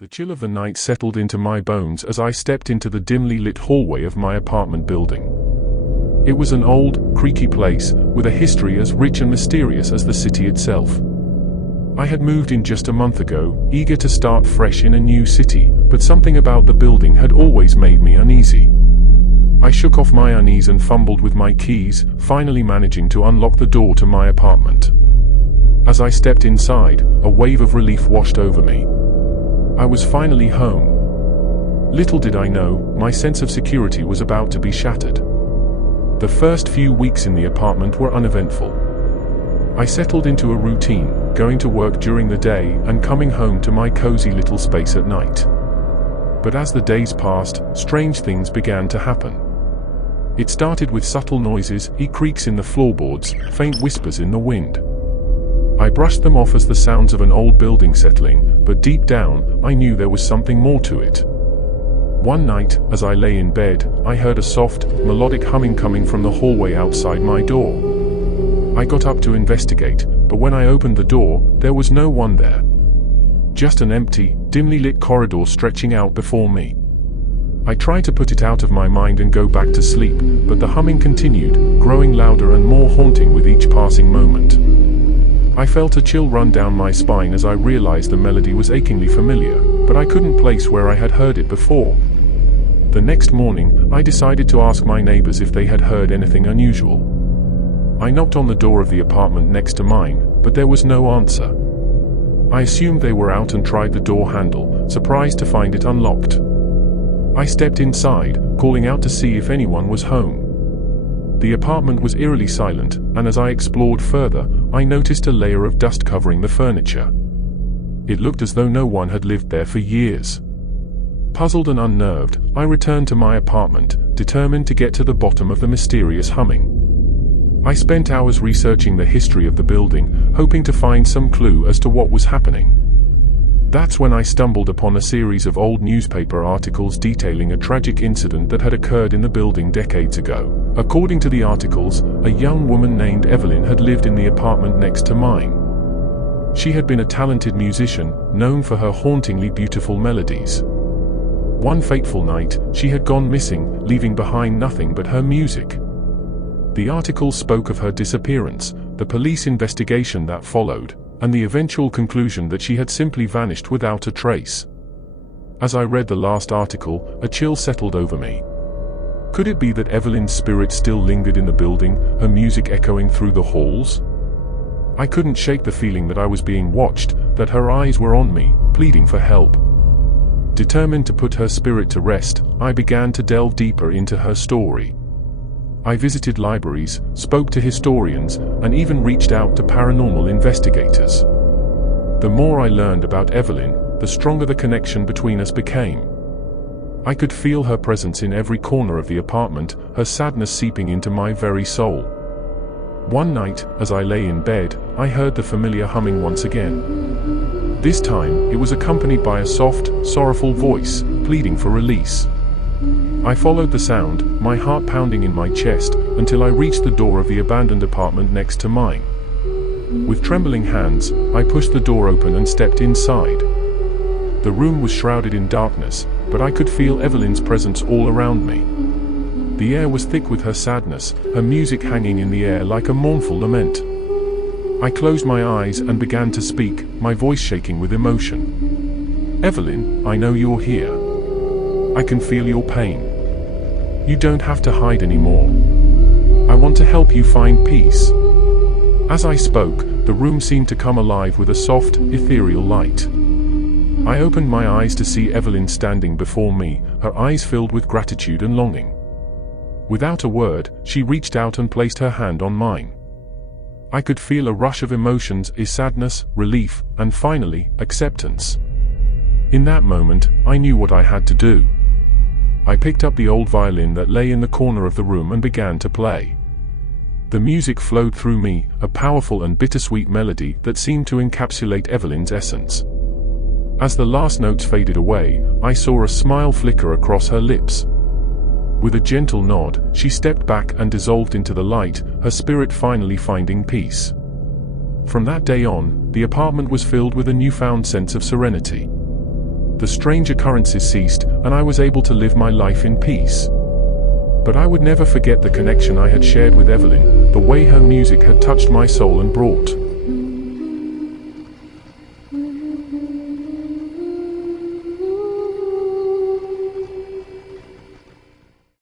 The chill of the night settled into my bones as I stepped into the dimly lit hallway of my apartment building. It was an old, creaky place, with a history as rich and mysterious as the city itself. I had moved in just a month ago, eager to start fresh in a new city, but something about the building had always made me uneasy. I shook off my unease and fumbled with my keys, finally managing to unlock the door to my apartment. As I stepped inside, a wave of relief washed over me. I was finally home. Little did I know, my sense of security was about to be shattered. The first few weeks in the apartment were uneventful. I settled into a routine, going to work during the day and coming home to my cozy little space at night. But as the days passed, strange things began to happen. It started with subtle noises, creaks in the floorboards, faint whispers in the wind. I brushed them off as the sounds of an old building settling, but deep down, I knew there was something more to it. One night, as I lay in bed, I heard a soft, melodic humming coming from the hallway outside my door. I got up to investigate, but when I opened the door, there was no one there. Just an empty, dimly lit corridor stretching out before me. I tried to put it out of my mind and go back to sleep, but the humming continued, growing louder and more haunting with each passing moment. I felt a chill run down my spine as I realized the melody was achingly familiar, but I couldn't place where I had heard it before. The next morning, I decided to ask my neighbors if they had heard anything unusual. I knocked on the door of the apartment next to mine, but there was no answer. I assumed they were out and tried the door handle, surprised to find it unlocked. I stepped inside, calling out to see if anyone was home. The apartment was eerily silent, and as I explored further, I noticed a layer of dust covering the furniture. It looked as though no one had lived there for years. Puzzled and unnerved, I returned to my apartment, determined to get to the bottom of the mysterious humming. I spent hours researching the history of the building, hoping to find some clue as to what was happening. That's when I stumbled upon a series of old newspaper articles detailing a tragic incident that had occurred in the building decades ago. According to the articles, a young woman named Evelyn had lived in the apartment next to mine. She had been a talented musician, known for her hauntingly beautiful melodies. One fateful night, she had gone missing, leaving behind nothing but her music. The article spoke of her disappearance, the police investigation that followed, and the eventual conclusion that she had simply vanished without a trace. As I read the last article, a chill settled over me. Could it be that Evelyn's spirit still lingered in the building, her music echoing through the halls? I couldn't shake the feeling that I was being watched, that her eyes were on me, pleading for help. Determined to put her spirit to rest, I began to delve deeper into her story. I visited libraries, spoke to historians, and even reached out to paranormal investigators. The more I learned about Evelyn, the stronger the connection between us became. I could feel her presence in every corner of the apartment, her sadness seeping into my very soul. One night, as I lay in bed, I heard the familiar humming once again. This time, it was accompanied by a soft, sorrowful voice, pleading for release. I followed the sound, my heart pounding in my chest, until I reached the door of the abandoned apartment next to mine. With trembling hands, I pushed the door open and stepped inside. The room was shrouded in darkness, but I could feel Evelyn's presence all around me. The air was thick with her sadness, her music hanging in the air like a mournful lament. I closed my eyes and began to speak, my voice shaking with emotion. "Evelyn, I know you're here. I can feel your pain. You don't have to hide anymore. I want to help you find peace." As I spoke, the room seemed to come alive with a soft, ethereal light. I opened my eyes to see Evelyn standing before me, her eyes filled with gratitude and longing. Without a word, she reached out and placed her hand on mine. I could feel a rush of emotions, sadness, relief, and finally, acceptance. In that moment, I knew what I had to do. I picked up the old violin that lay in the corner of the room and began to play. The music flowed through me, a powerful and bittersweet melody that seemed to encapsulate Evelyn's essence. As the last notes faded away, I saw a smile flicker across her lips. With a gentle nod, she stepped back and dissolved into the light, her spirit finally finding peace. From that day on, the apartment was filled with a newfound sense of serenity. the strange occurrences ceased, and I was able to live my life in peace. But I would never forget the connection I had shared with Evelyn, the way her music had touched my soul and brought